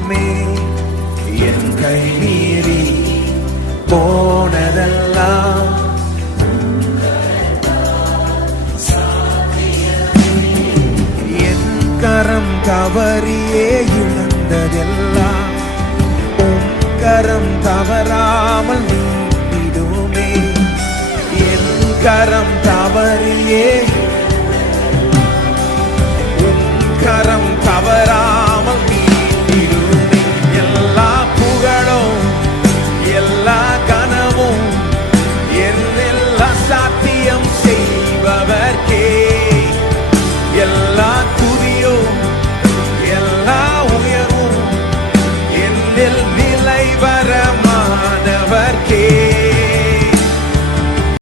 காலமே என் கை மீறி போனதெல்லாம் என் கரம் தவறியே இழந்ததெல்லாம் உன் கரம் தவறாமல் நீட்டிடுமே. என் கரம் தவறியே